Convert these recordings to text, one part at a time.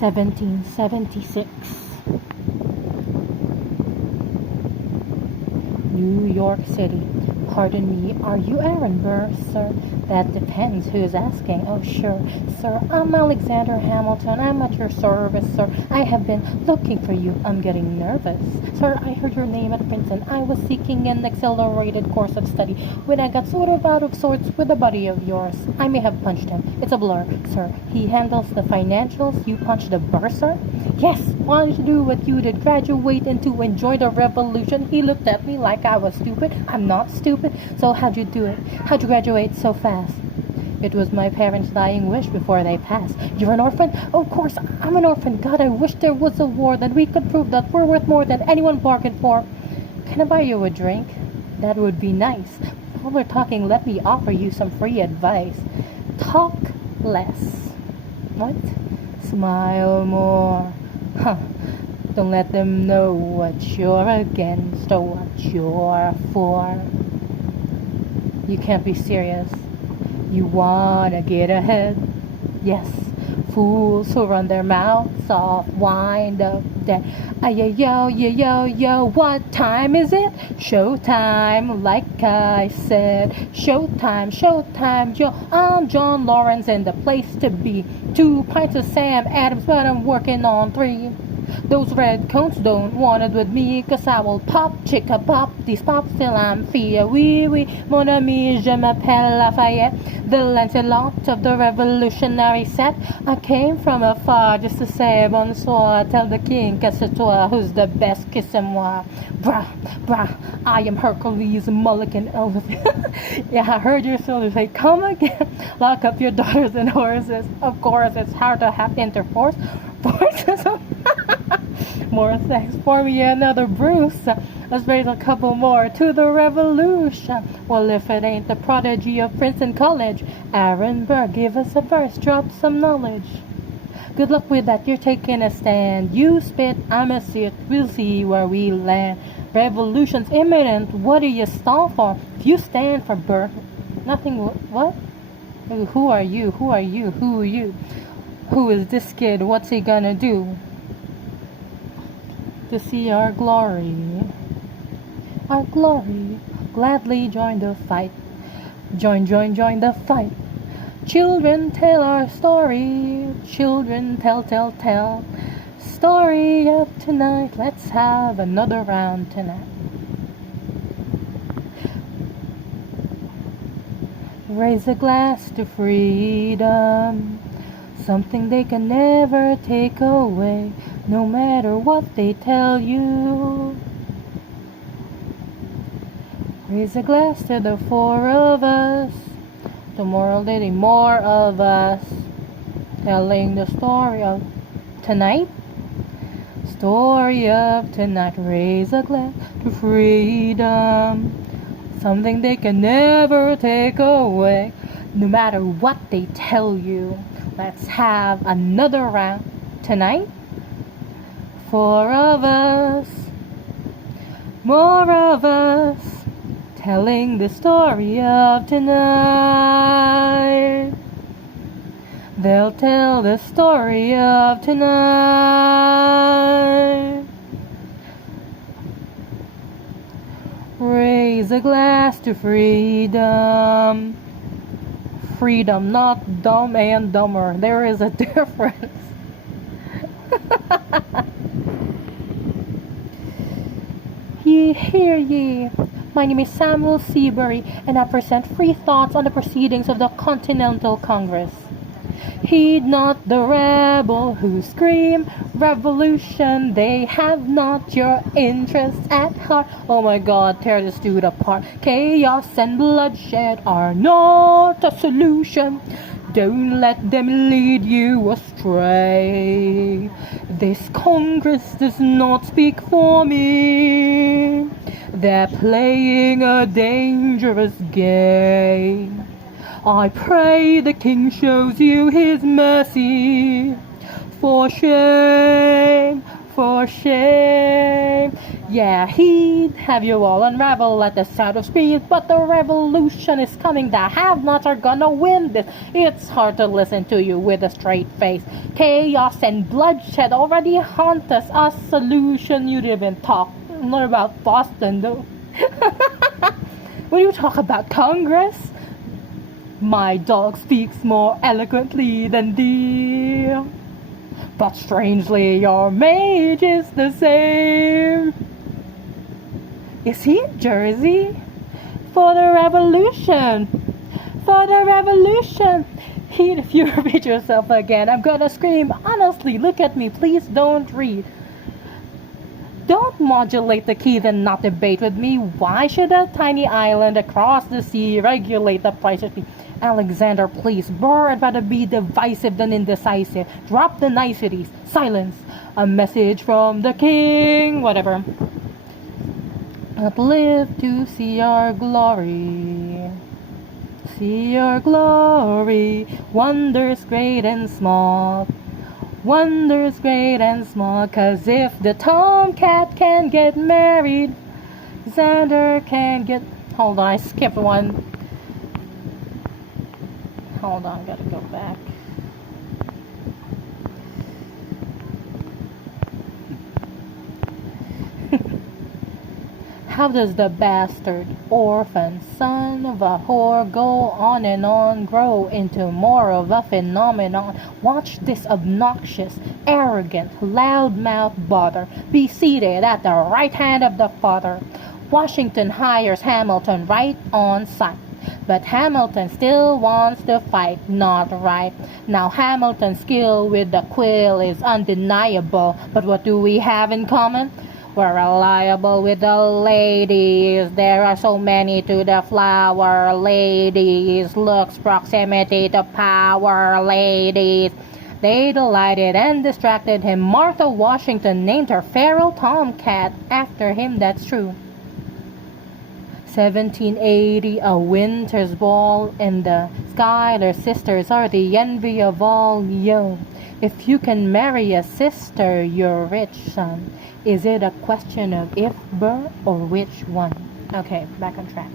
1776. New York City. Pardon me, are you Aaron Burr, sir? That depends who's asking. Oh, sure, sir. I'm Alexander Hamilton. I'm at your service, sir. I have been looking for you. I'm getting nervous. Sir, I heard your name at Princeton. I was seeking an accelerated course of study when I got sort of out of sorts with a buddy of yours. I may have punched him. It's a blur, sir. He handles the financials. You punched the bursar? Yes, wanted to do what you did, graduate and to enjoy the revolution. He looked at me like I was stupid. I'm not stupid. So how'd you do it? How'd you graduate so fast? It was my parents' dying wish before they passed. You're an orphan? Oh, of course, I'm an orphan. God, I wish there was a war that we could prove that we're worth more than anyone bargained for. Can I buy you a drink? That would be nice. While we're talking, let me offer you some free advice. Talk less. What? Smile more. Huh. Don't let them know what you're against or what you're for. You can't be serious. You wanna get ahead. Yes, fools who run their mouths off wind up dead. Yo, what time is it? Showtime, like I said. Showtime, yo, I'm John Lawrence and the place to be. 2 pints of Sam Adams, but I'm working on 3. Those red coats don't want it with me, 'cause I will pop, chicka pop, these pops till I'm fia. Oui, mon ami, je m'appelle Lafayette, the Lancelot of the revolutionary set. I came from afar just to say bonsoir, tell the king que c'est toi who's the best, kissez-moi. Brah, I am Hercules, Mulligan, Elvis. Yeah, I heard your soldiers say, come again, lock up your daughters and horses. Of course, it's hard to have intercourse. Forces of more thanks. Pour me another Bruce. Let's raise a couple more to the revolution. Well, if it ain't the prodigy of Princeton College, Aaron Burr, give us a verse, drop some knowledge. Good luck with that, you're taking a stand. You spit, I'm a sit, we'll see where we land. Revolution's imminent, what do you stall for? If you stand for Burr, nothing, what? Who are you? Who are you? Who is this kid? What's he gonna do? To see our glory, gladly join the fight. Join the fight. Children, tell our story. Children, tell. Story of tonight. Let's have another round tonight. Raise a glass to freedom. Something they can never take away, no matter what they tell you. Raise a glass to the 4 of us, tomorrow there'll be more of us, telling the story of tonight. Story of tonight. Raise a glass to freedom, something they can never take away, no matter what they tell you. Let's have another round tonight. 4 of us, more of us, telling the story of tonight. They'll tell the story of tonight. Raise a glass to freedom. Freedom, not dumb and dumber. There is a difference. Hear ye. My name is Samuel Seabury, and I present free thoughts on the proceedings of the Continental Congress. Heed not the rebel who scream revolution. They have not your interests at heart. Oh my God, tear this dude apart. Chaos and bloodshed are not a solution. Don't let them lead you astray. This Congress does not speak for me. They're playing a dangerous game. I pray the King shows you his mercy. For shame, Yeah, he'd have you all unravel at the sound of speed, but the revolution is coming. The have-nots are gonna win this. It's hard to listen to you with a straight face. Chaos and bloodshed already haunt us. A solution you'd even talk about Boston, though. When you talk about Congress, my dog speaks more eloquently than thee. But strangely, your mage is the same. Is he in Jersey? For the revolution! For the revolution! Heat, if you repeat yourself again, I'm gonna scream. Honestly, look at me, please don't read. Don't modulate the key, then not debate with me. Why should a tiny island across the sea regulate the price of tea? Alexander, please. Burr, I'd rather be divisive than indecisive. Drop the niceties. Silence. A message from the king. Whatever. But live to see our glory. See your glory. Wonders great and small. Wonders great and small. 'Cause if the tomcat can get married, Xander can get... Hold on, I skipped one. Hold on, gotta go back. How does the bastard, orphan, son of a whore go on and on, grow into more of a phenomenon? Watch this obnoxious, arrogant, loudmouth bother be seated at the right hand of the father. Washington hires Hamilton right on sight. But Hamilton still wants to fight, not right. Now Hamilton's skill with the quill is undeniable, but what do we have in common? We're reliable with the ladies. There are so many to the flower. Ladies, looks, proximity to power. Ladies. They delighted and distracted him. Martha Washington named her feral tomcat after him, that's true. 1780, a winter's ball in the sky. Their sisters are the envy of all. Yo, if you can marry a sister, you're rich, son. Is it a question of if, Burr, or which one? Okay, back on track.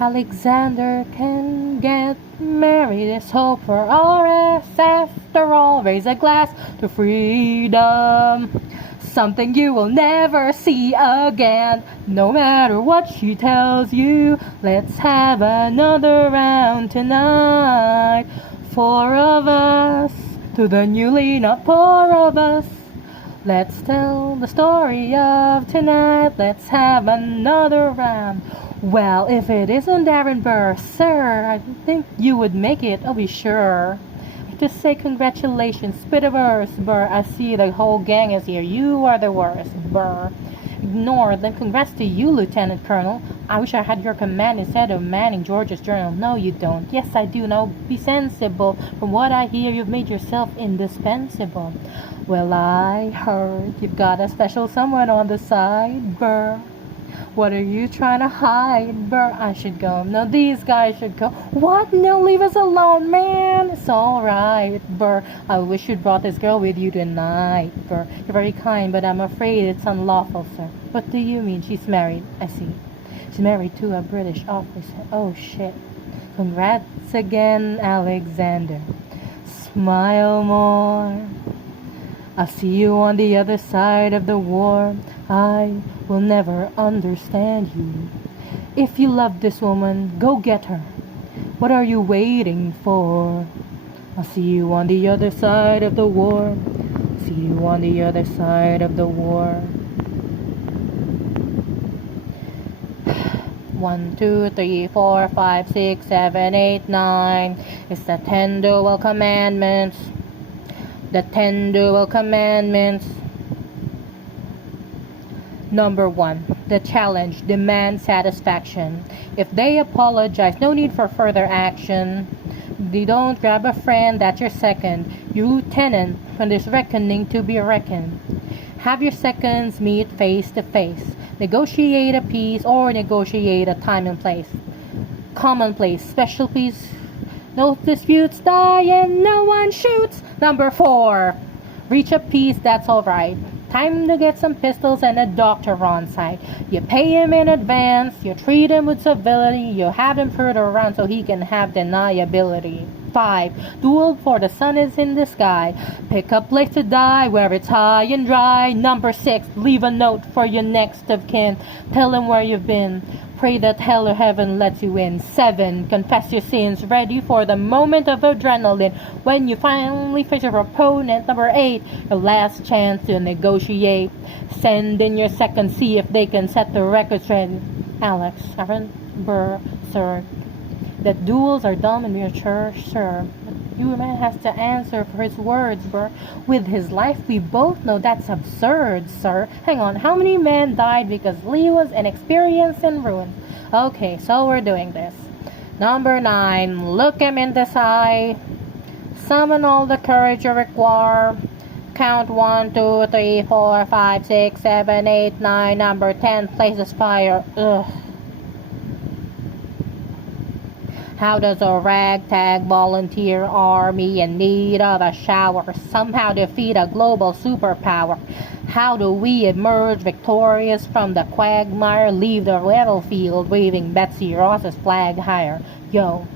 Alexander can get married. There's hope for us. After all, raise a glass to freedom. Something you will never see again. No matter what she tells you, let's have another round tonight. Four of us, to the newly not poor of us. Let's tell the story of tonight. Let's have another round. Well, if it isn't Aaron Burr, sir, I think you would make it, I'll be sure. Just say congratulations, Spidiverse, Burr. I see the whole gang is here. You are the worst, Burr. Ignore, then congrats to you, Lieutenant Colonel. I wish I had your command instead of manning George's journal. No, you don't. Yes, I do. Now, be sensible. From what I hear, you've made yourself indispensable. Well, I heard you've got a special someone on the side, Burr. What are you trying to hide, Burr? I should go. No, these guys should go. What? No, leave us alone, man. It's all right, Burr. I wish you'd brought this girl with you tonight, Burr. You're very kind, but I'm afraid it's unlawful, sir. What do you mean? She's married. I see. She's married to a British officer. Oh, shit. Congrats again, Alexander. Smile more. I'll see you on the other side of the war. I will never understand you. If you love this woman, go get her. What are you waiting for? I'll see you on the other side of the war. See you on the other side of the war. 1, 2, 3, 4, 5, 6, 7, 8, 9. It's the 10 dual commandments. The 10 dual commandments. Number 1. The challenge demands satisfaction. If they apologize, no need for further action. They don't grab a friend, that's your second. Your lieutenant, when there's reckoning to be reckoned. Have your seconds meet face to face. Negotiate a peace or negotiate a time and place. Commonplace, special peace. No disputes die and no one shoots. Number 4. Reach a peace, that's alright. Time to get some pistols and a doctor on site. You pay him in advance, you treat him with civility, you have him further around so he can have deniability. 5. Duel for the sun is in the sky. Pick a place to die where it's high and dry. Number 6. Leave a note for your next of kin. Tell him where you've been. Pray that hell or heaven lets you in. 7. Confess your sins. Ready for the moment of adrenaline when you finally face your opponent. Number 8. Your last chance to negotiate. Send in your second, see if they can set the record straight. Alex, Aaron, Burr, Sir. That duels are dumb and mature, sure. You man has to answer for his words, bro. With his life, we both know that's absurd, sir. Hang on, how many men died because Lee was inexperienced and ruined? Okay, so we're doing this. Number 9, look him in the eye. Summon all the courage you require. Count 1, 2, 3, 4, 5, 6, 7, 8, 9. Number 10, places fire. Ugh. How does a ragtag volunteer army in need of a shower somehow defeat a global superpower? How do we emerge victorious from the quagmire, leave the battlefield waving Betsy Ross's flag higher? Yo,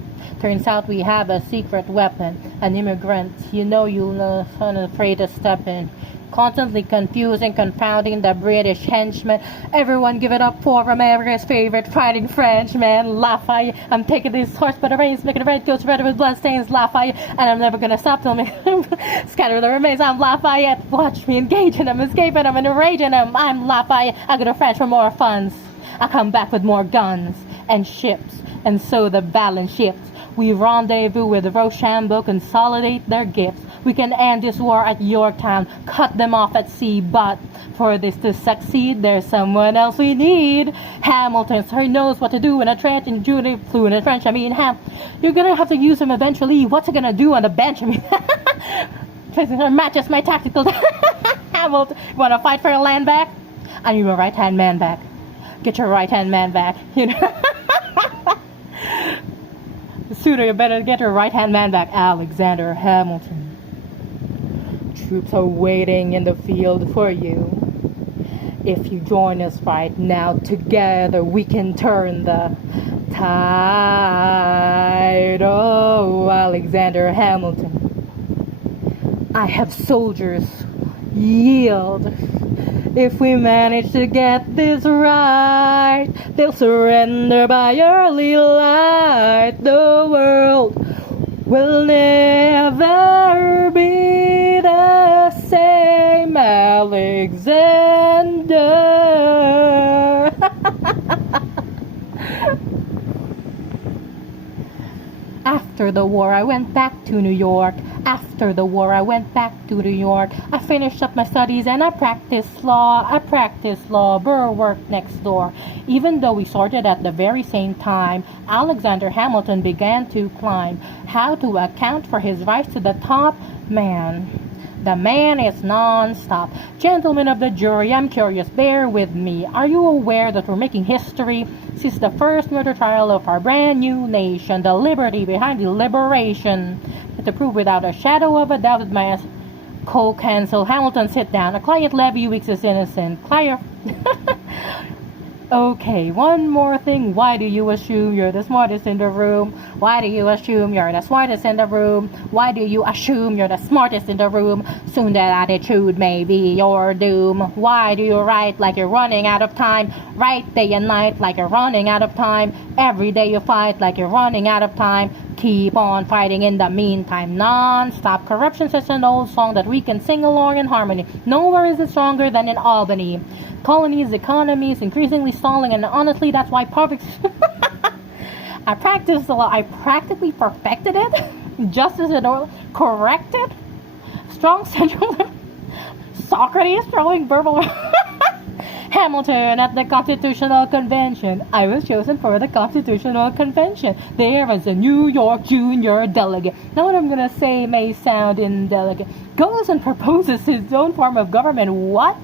turns out we have a secret weapon, an immigrant. You know you're unafraid to step in. Constantly confusing, confounding the British henchmen. Everyone give it up for America's favorite fighting Frenchman, Lafayette. I'm taking this horse by the reins, making the red coats red with bloodstains, Lafayette. And I'm never gonna stop till me scatter the remains. I'm Lafayette. Watch me engaging them, escaping them, and enraging them. I'm Lafayette. I go to France for more funds. I come back with more guns and ships, and so the balance shifts. We rendezvous with Rochambeau, consolidate their gifts. We can end this war at Yorktown, cut them off at sea, but for this to succeed, there's someone else we need. Hamilton, sir, he knows what to do in a trench, and Judy fluent in French. You're gonna have to use him eventually. What's he gonna do on the bench? Matches my tactical. Hamilton, you wanna fight for your land back? I need my right-hand man back. Get your right-hand man back. You know. Sooner you better get your right-hand man back, Alexander Hamilton. Troops are waiting in the field for you. If you join us right now, together we can turn the tide. Oh, Alexander Hamilton. I have soldiers. Yield. If we manage to get this right, they'll surrender by early light. The world will never be the same, Alexander. After the war, I went back to New York. After the war, I went back to New York. I finished up my studies and I practiced law. Burr worked next door. Even though we started at the very same time, Alexander Hamilton began to climb. How to account for his rise to the top? The man is non-stop. Gentlemen of the jury, I'm curious, bear with me. Are you aware that we're making history? This is the first murder trial of our brand new nation, the liberty behind the liberation. To prove without a shadow of a doubt that my co-counsel Hamilton sit down. A client Levy Weeks is innocent. Okay, one more thing. Why do you assume you're the smartest in the room? Why do you assume you're the smartest in the room? Why do you assume you're the smartest in the room? Soon that attitude may be your doom. Why do you write like you're running out of time? Write day and night like you're running out of time. Every day you fight like you're running out of time. Keep on fighting in the meantime. Non-stop. Corruption's such an old song that we can sing along in harmony. Nowhere is it stronger than in Albany. Colonies, economies, increasingly stalling, and honestly, that's why poverty. I practiced the law. I practically perfected it. Justice and order corrected. Strong central. Socrates throwing verbal. Hamilton at the Constitutional Convention. I was chosen for the Constitutional Convention. There as a New York junior delegate. Now what I'm gonna say may sound indelicate. Goes and proposes his own form of government. What?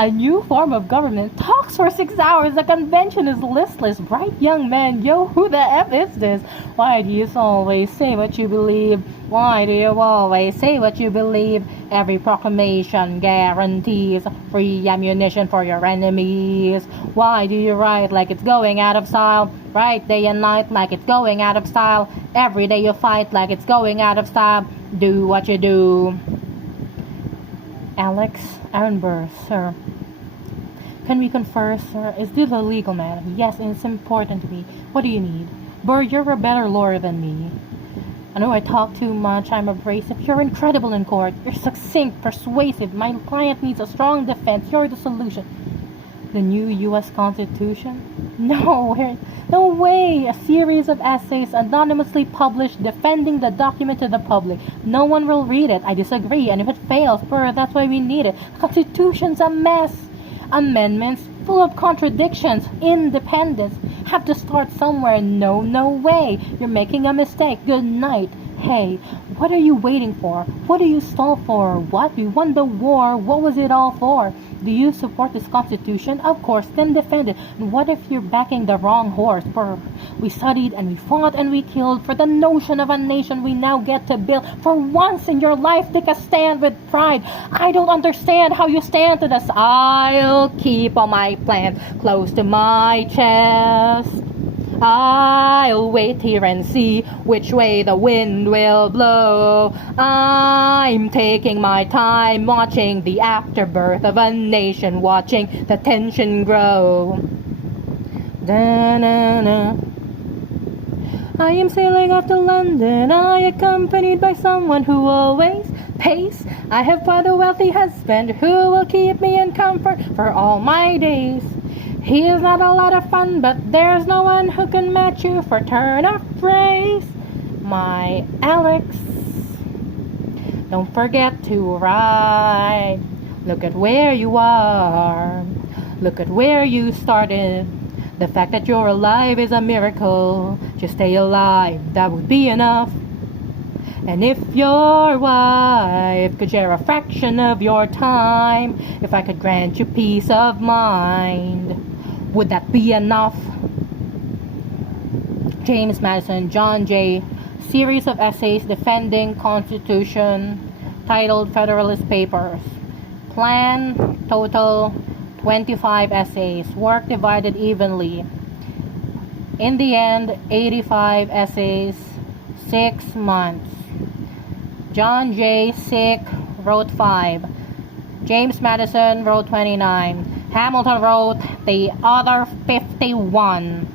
A new form of government talks for 6 hours. The convention is listless. Bright young man, yo, who the F is this? Why do you always say what you believe? Why do you always say what you believe? Every proclamation guarantees free ammunition for your enemies. Why do you write like it's going out of style? Write day and night like it's going out of style. Every day you fight like it's going out of style. Do what you do. Alex Arenberg, sir. Can we confer, sir? Is this a legal matter? Yes, and it's important to me. What do you need? Burr, you're a better lawyer than me. I know I talk too much. I'm abrasive. You're incredible in court. You're succinct, persuasive. My client needs a strong defense. You're the solution. The new U.S. Constitution? No way! A series of essays anonymously published defending the document to the public. No one will read it. I disagree, and if it fails, that's why we need it. The Constitution's a mess. Amendments full of contradictions. Independence. Have to start somewhere. No way. You're making a mistake. Good night. Hey, what are you waiting for? What do you stall for? What? We won the war. What was it all for? Do you support this Constitution? Of course, then defend it. And what if you're backing the wrong horse? We studied and we fought and we killed for the notion of a nation we now get to build. For once in your life, take a stand with pride. I don't understand how you stand to this. I'll keep all my plans close to my chest. I'll wait here and see which way the wind will blow. I'm taking my time watching the afterbirth of a nation, watching the tension grow. Da-na-na. I am sailing off to London, I accompanied by someone who always pays. I have found a wealthy husband who will keep me in comfort for all my days. He is not a lot of fun, but there's no one who can match you for turn of phrase. My Alex, don't forget to write. Look at where you are. Look at where you started. The fact that you're alive is a miracle. Just stay alive, that would be enough. And if your wife could share a fraction of your time, if I could grant you peace of mind, would that be enough? James Madison, John Jay, series of essays defending Constitution, titled Federalist Papers. Plan, total 25 essays, work divided evenly. In the end, 85 essays, 6 months. John J. Sick wrote 5. James Madison wrote 29. Hamilton wrote the other 51.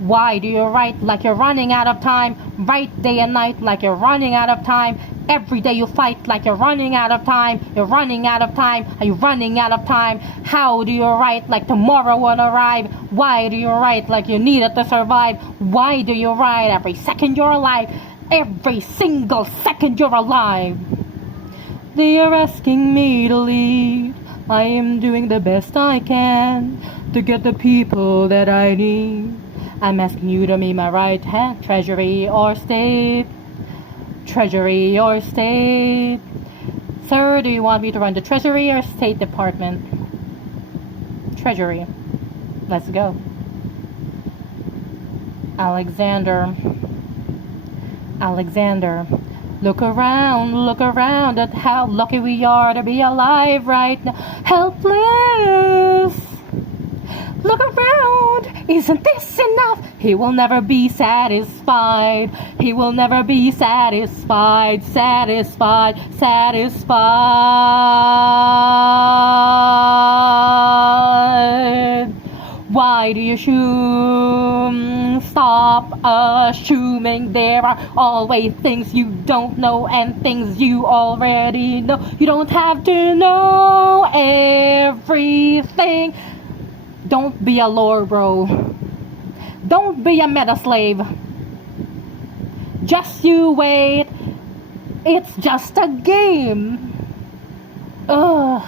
Why do you write like you're running out of time? Write day and night like you're running out of time. Every day you fight like you're running out of time. You're running out of time. Are you running out of time? How do you write like tomorrow won't arrive? Why do you write like you need it to survive? Why do you write every second you're alive? Every single second you're alive. They are asking me to leave. I am doing the best I can to get the people that I need. I'm asking you to be my right hand, Treasury or State. Treasury or State. Sir, do you want me to run the Treasury or State Department? Treasury. Let's go. Alexander. Look around at how lucky we are to be alive right now. Helpless. Look around, isn't this enough? He will never be satisfied. He will never be satisfied. Why do you assume? Stop assuming. There are always things you don't know and things you already know. You don't have to know everything. Don't be a lore bro. Don't be a meta slave. Just you wait. It's just a game. Ugh.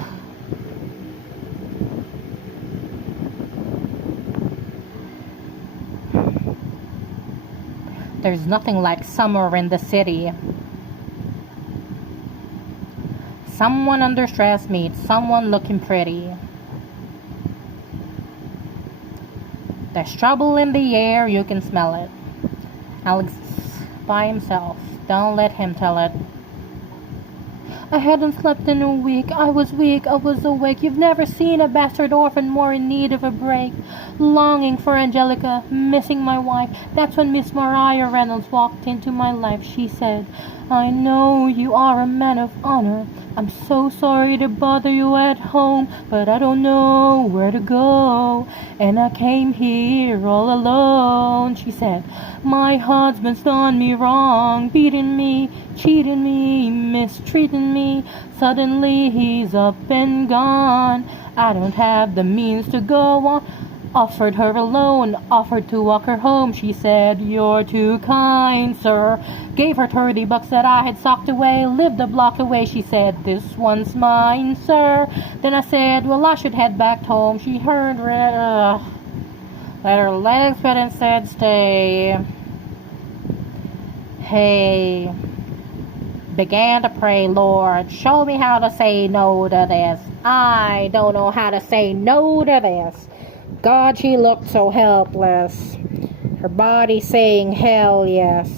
There's nothing like summer in the city. Someone under stress meets someone looking pretty. There's trouble in the air, you can smell it. Alex by himself. Don't let him tell it. I hadn't slept in a week. I was weak, I was awake. You've never seen a bastard orphan more in need of a break. Longing for Angelica, missing my wife. That's when Miss Mariah Reynolds walked into my life. She said, I know you are a man of honor. I'm so sorry to bother you at home, but I don't know where to go. And I came here all alone. She said, my husband's done me wrong, beaten me, cheating me, mistreating me. Suddenly he's up and gone. I don't have the means to go on. Offered her a loan, offered to walk her home. She said, you're too kind, sir. Gave her $30 that I had socked away. Lived a block away. She said, this one's mine, sir. Then I said, well, I should head back home. She heard let her legs spread and said, stay. Hey. Began to pray, Lord, show me how to say no to this. I don't know how to say no to this. God, she looked so helpless. Her body saying, hell yes.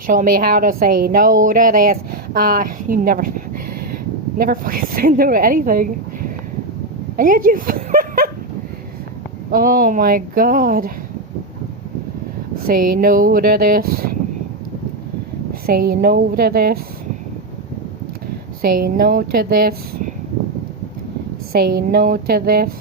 Show me how to say no to this. You never fucking said no to anything. And yet you... Oh my God. Say no to this. Say no to this. Say no to this. Say no to this.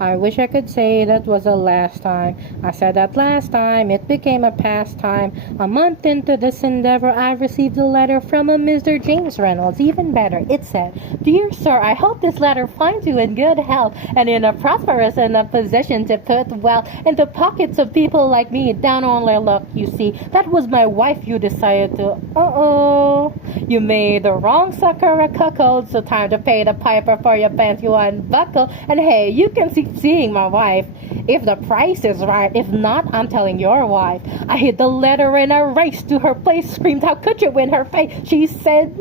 I wish I could say that was the last time. I said that last time, it became a pastime. A month into this endeavor, I received a letter from a Mr. James Reynolds. Even better, it said, Dear Sir, I hope this letter finds you in good health and in a prosperous enough position to put wealth in the pockets of people like me. Down on their luck, you see. That was my wife you decided to... Uh-oh. You made the wrong sucker a cuckold, so time to pay the piper for your pants you unbuckle. And hey, you can see seeing my wife if the price is right. If not, I'm telling your wife. I hid the letter and I raced to her place, screamed, how could you in her face? She said,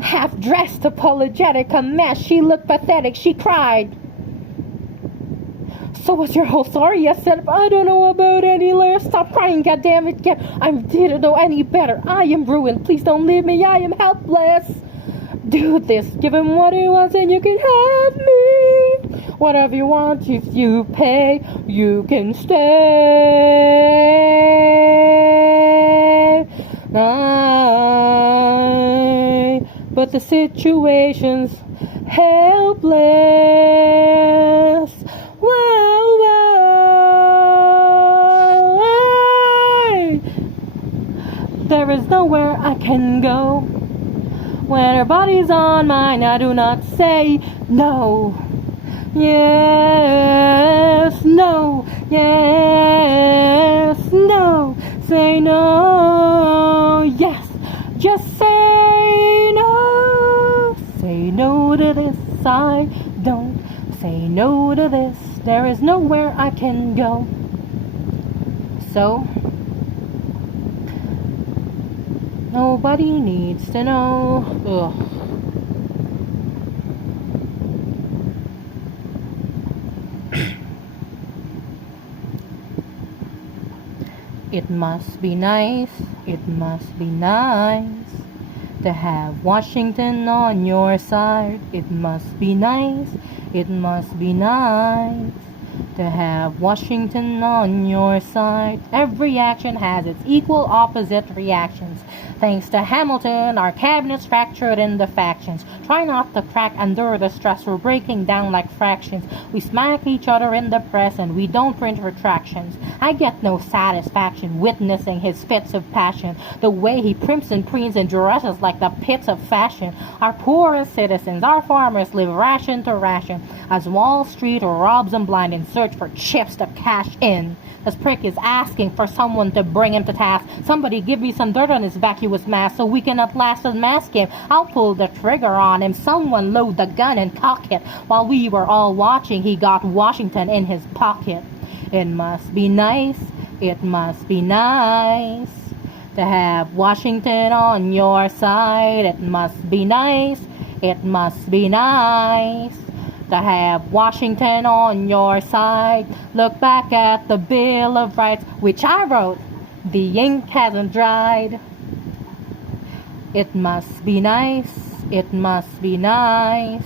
half dressed, apologetic, a mess. She looked pathetic. She cried, so what's your whole story? I said, I don't know about any layer. Stop crying, goddammit. I didn't know any better. I am ruined. Please don't leave me. I am helpless. Do this. Give him what he wants and you can have me. Whatever you want, if you pay, you can stay. But the situation's helpless. There is nowhere I can go. When her body's on mine, I do not say no. Yes, no, yes, no. Say no, yes, just say no. Say no to this, I don't. Say no to this, there is nowhere I can go. So, nobody needs to know. Ugh. It must be nice, it must be nice to have Washington on your side. It must be nice, it must be nice to have Washington on your side. Every action has its equal opposite reactions. Thanks to Hamilton, our cabinet's fractured into factions. Try not to crack under the stress. We're breaking down like fractions. We smack each other in the press and we don't print retractions. I get no satisfaction witnessing his fits of passion. The way he primps and preens and dresses like the pits of fashion. Our poorest citizens, our farmers live ration to ration as Wall Street robs them blind in search for chips to cash in. This prick is asking for someone to bring him to task. Somebody give me some dirt on his vacuous mask so we can at last unmask him. I'll pull the trigger on him. Someone load the gun and cock it. While we were all watching, he got Washington in his pocket. It must be nice, it must be nice to have Washington on your side. It must be nice, it must be nice to have Washington on your side. Look back at the Bill of Rights, which I wrote. The ink hasn't dried. It must be nice, it must be nice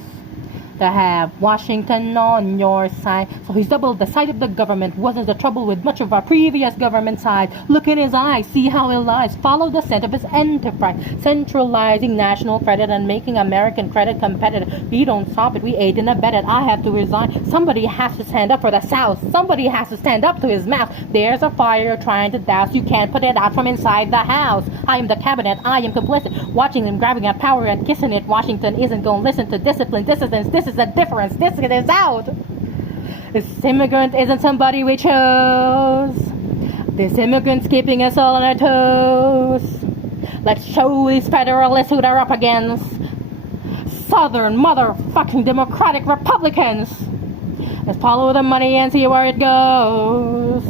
to have Washington on your side. So he's doubled the side of the government. Wasn't the trouble with much of our previous government side? Look in his eyes, see how he lies. Follow the scent of his enterprise, centralizing national credit and making American credit competitive. We don't stop it, we aid and abet it. I have to resign. Somebody has to stand up for the South. Somebody has to stand up to his mouth. There's a fire trying to douse. You can't put it out from inside the house. I am the cabinet, I am complicit. Watching them grabbing at power and kissing it. Washington isn't going to listen to discipline, dissidents. This is the difference. This is out. This immigrant isn't somebody we chose. This immigrant's keeping us all on our toes. Let's show these federalists who they're up against. Southern motherfucking Democratic Republicans. Let's follow the money and see where it goes.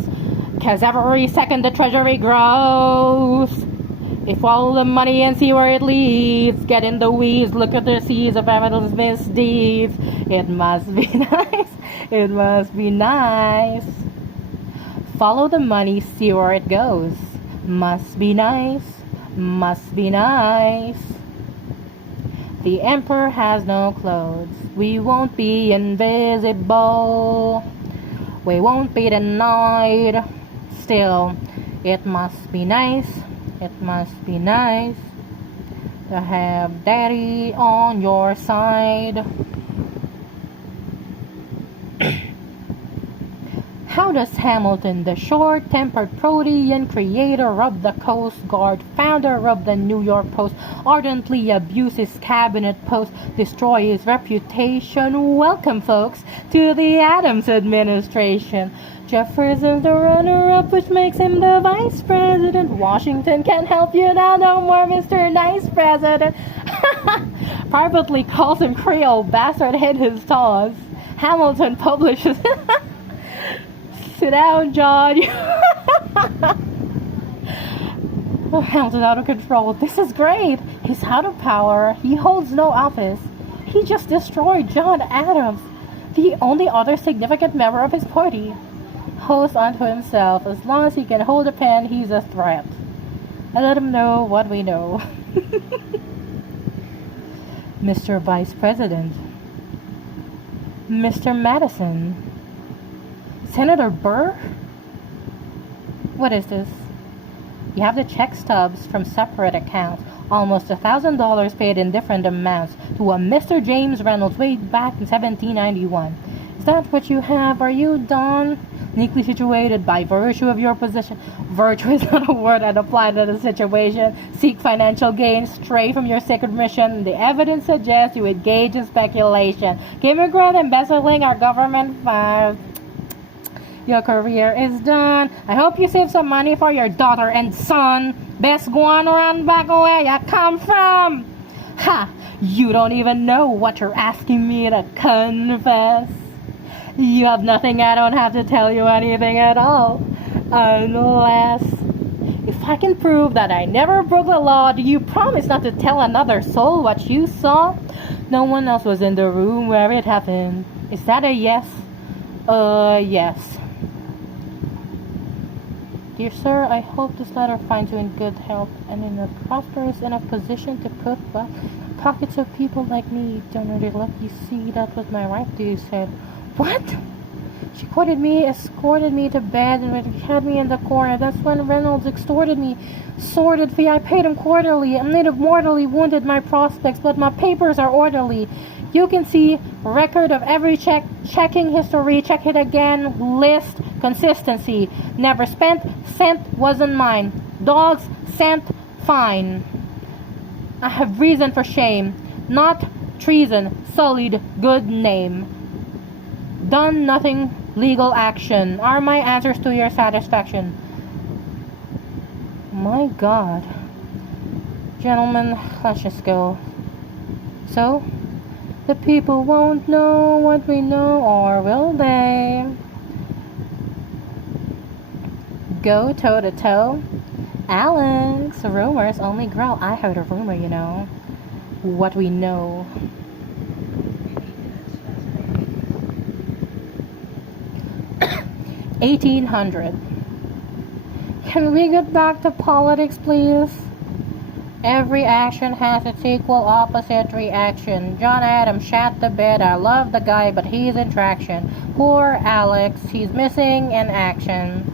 'Cause every second the treasury grows. If follow the money and see where it leads. Get in the weeds, look at the seas of evidence misdeeds. It must be nice, it must be nice. Follow the money, see where it goes. Must be nice, must be nice. The emperor has no clothes. We won't be invisible. We won't be denied. Still, it must be nice. It must be nice to have daddy on your side. How does Hamilton, the short-tempered Protean creator of the Coast Guard, founder of the New York Post, ardently abuse his cabinet post, destroy his reputation? Welcome, folks, to the Adams administration. Jefferson's the runner-up, which makes him the vice president. Washington can't help you now, no more Mr. Nice President. Privately calls him Creole bastard, hid his taws. Hamilton publishes... Sit down, John. Oh, Hamilton's out of control. This is great. He's out of power. He holds no office. He just destroyed John Adams, the only other significant member of his party. Host unto himself. As long as he can hold a pen, he's a threat. I let him know what we know. Mr. Vice President. Mr. Madison. Senator Burr? What is this? You have the check stubs from separate accounts. Almost $1,000 paid in different amounts to a Mr. James Reynolds way back in 1791. Is that what you have? Are you Don? Uniquely situated by virtue of your position. Virtue is not a word that applies to the situation. Seek financial gain, stray from your sacred mission. The evidence suggests you engage in speculation. Immigrant embezzling our government funds. Your career is done. I hope you save some money for your daughter and son. Best go on run back where you come from. Ha! You don't even know what you're asking me to confess. You have nothing, I don't have to tell you anything at all. Unless... If I can prove that I never broke the law, do you promise not to tell another soul what you saw? No one else was in the room where it happened. Is that a yes? Yes. Dear sir, I hope this letter finds you in good health and in a prosperous enough position to put back pockets of people like me. Don't really let you see that was my right, you said. What? She courted me, escorted me to bed, and had me in the corner. That's when Reynolds extorted me. Sordid fee, I paid him quarterly. I may have mortally wounded my prospects, but my papers are orderly. You can see record of every check, checking history, check it again, list, consistency. Never spent, cent wasn't mine. Dogs, cent, fine. I have reason for shame, not treason, sullied good name. Done nothing, legal action. Are my answers to your satisfaction? My God. Gentlemen, let's just go. So, the people won't know what we know, or will they? Go toe to toe? Alex, rumors only grow. I heard a rumor, you know. What we know. 1800. Can we get back to politics, please? Every action has its equal opposite reaction. John Adams shat the bed. I love the guy, but he's in traction. Poor Alex, he's missing in action.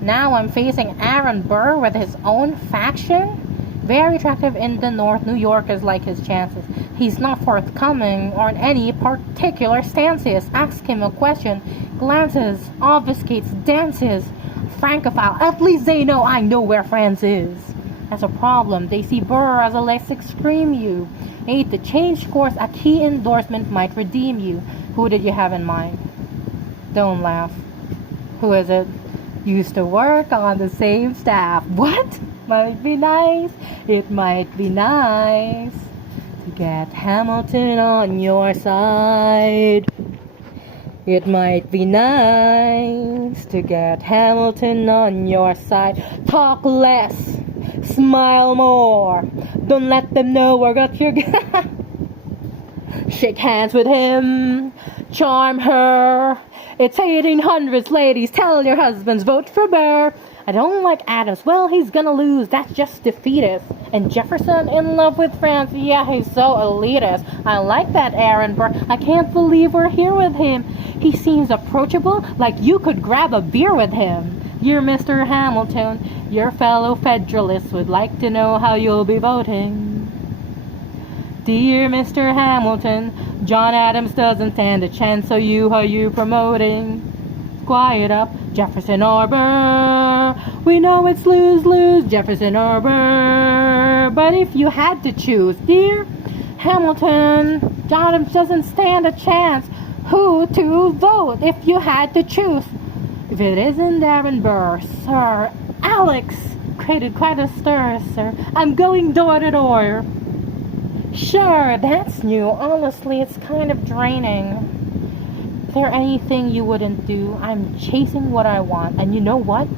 Now I'm facing Aaron Burr with his own faction. Very attractive in the North. New Yorkers like his chances. He's not forthcoming or in any particular stances. Ask him a question. Glances, obfuscates, dances. Francophile. At least they know I know where France is. That's a problem. They see Burr as a less extreme you. 8. To change course, a key endorsement might redeem you. Who did you have in mind? Don't laugh. Who is it? Used to work on the same staff. What? Might be nice. It might be nice to get Hamilton on your side. It might be nice to get Hamilton on your side. Talk less, smile more. Don't let them know I got your Shake hands with him, charm her. It's 1800s, ladies. Tell your husbands, vote for Burr. I don't like Adams. Well, he's gonna lose. That's just defeatist. And Jefferson in love with France. Yeah, he's so elitist. I like that Aaron Burr. I can't believe we're here with him. He seems approachable, like you could grab a beer with him. Dear Mr. Hamilton, your fellow Federalists would like to know how you'll be voting. Dear Mr. Hamilton, John Adams doesn't stand a chance, so how you promoting? Quiet up, Jefferson or Burr. We know it's lose-lose, Jefferson or Burr. But if you had to choose, dear Hamilton, John Adams doesn't stand a chance. Who to vote if you had to choose? If it isn't Aaron Burr, Sir Alex created quite a stir, sir. I'm going door to door. Sure, that's new. Honestly, it's kind of draining. Is there anything you wouldn't do? I'm chasing what I want. And you know what?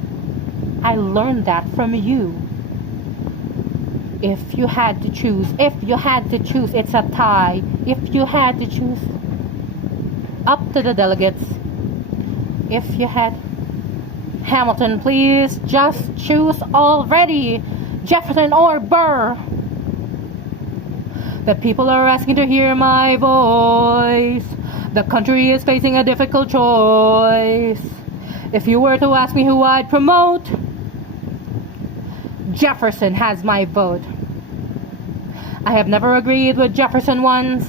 I learned that from you. If you had to choose, it's a tie. If you had to choose, up to the delegates. If you had Hamilton, please just choose already. Jefferson or Burr. The people are asking to hear my voice. The country is facing a difficult choice. If you were to ask me who I'd promote, Jefferson has my vote. I have never agreed with Jefferson once.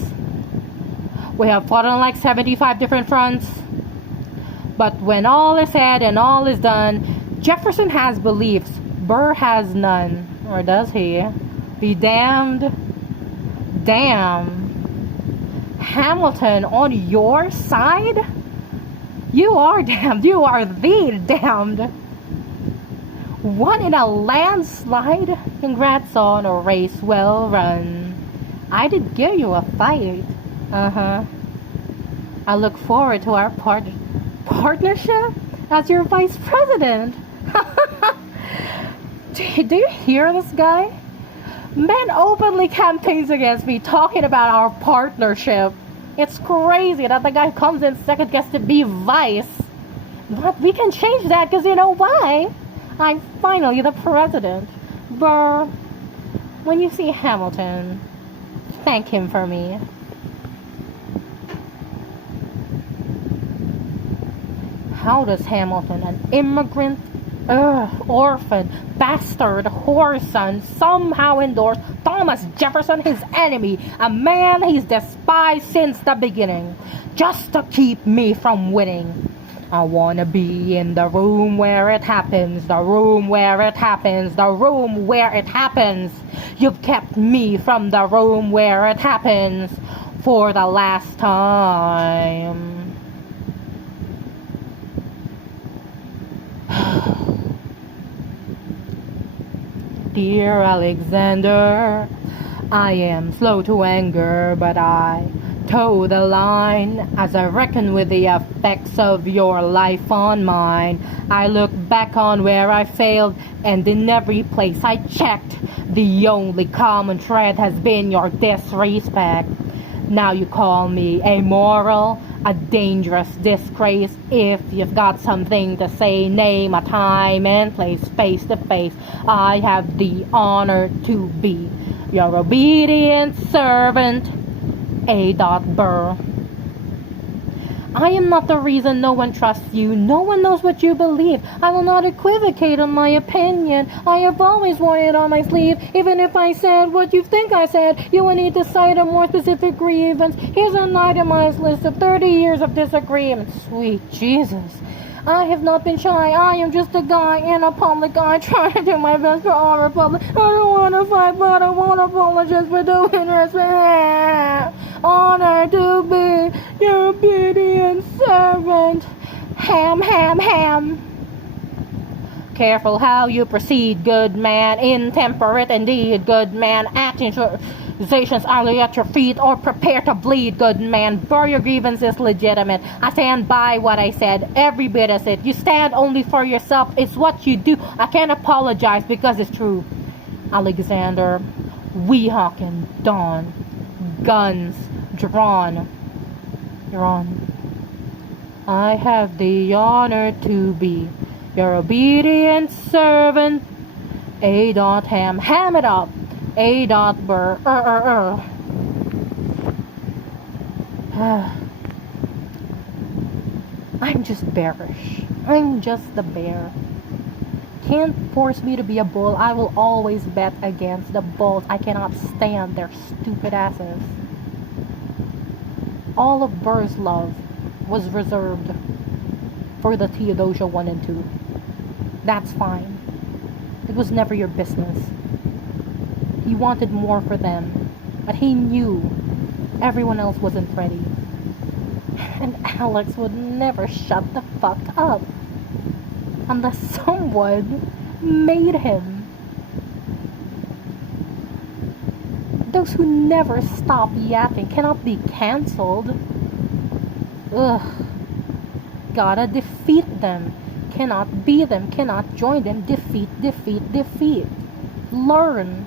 We have fought on like 75 different fronts. But when all is said and all is done, Jefferson has beliefs, Burr has none. Or does he? Be damned. Damn. Hamilton on your side? You are damned. You are the damned. Won in a landslide? Congrats on a race well run. I did give you a fight. I look forward to our partnership as your vice president. Do you hear this guy? Man openly campaigns against me, talking about our partnership. It's crazy that the guy comes in second gets to be vice. But we can change that, because you know why? I'm finally the president. Burr, when you see Hamilton, thank him for me. How does Hamilton, an immigrant, orphan, bastard, whoreson, somehow endorse Thomas Jefferson, his enemy, a man he's despised since the beginning, just to keep me from winning? I wanna be in the room where it happens, the room where it happens, the room where it happens. You've kept me from the room where it happens for the last time. Dear Alexander, I am slow to anger, but I toe the line as I reckon with the effects of your life on mine. I look back on where I failed, and in every place I checked, the only common thread has been your disrespect. Now you call me amoral, a dangerous disgrace. If you've got something to say, name a time and place, face to face. I have the honor to be your obedient servant, A.DOT Burr. I am not the reason no one trusts you. No one knows what you believe. I will not equivocate on my opinion. I have always worn it on my sleeve. Even if I said what you think I said, you will need to cite a more specific grievance. Here's an itemized list of 30 years of disagreement. Sweet Jesus. I have not been shy. I am just a guy in a public eye trying to do my best for our republic. I don't want to fight, but I want to apologize for doing respect. Honor to be your obedient servant. Ham, ham, ham. Careful how you proceed, good man. Intemperate indeed, good man. Accusations are at your feet, or prepare to bleed, good man. For your grievance is legitimate. I stand by what I said, every bit of it. You stand only for yourself. It's what you do. I can't apologize because it's true. Alexander, Weehawken, Dawn. Guns drawn. You're on. I have the honor to be your obedient servant, A.DOT Ham. Ham it up. A.DOT Burr. I'm just bearish. I'm just the bear. Can't force me to be a bull. I will always bet against the bulls. I cannot stand their stupid asses. All of Burr's love was reserved for the Theodosia 1 and 2. That's fine. It was never your business. He wanted more for them, but he knew everyone else wasn't ready. And Alex would never shut the fuck up unless someone made him. Those who never stop yapping cannot be cancelled. Ugh. Gotta defeat them. Cannot be them. Cannot join them. Defeat, defeat, defeat. Learn.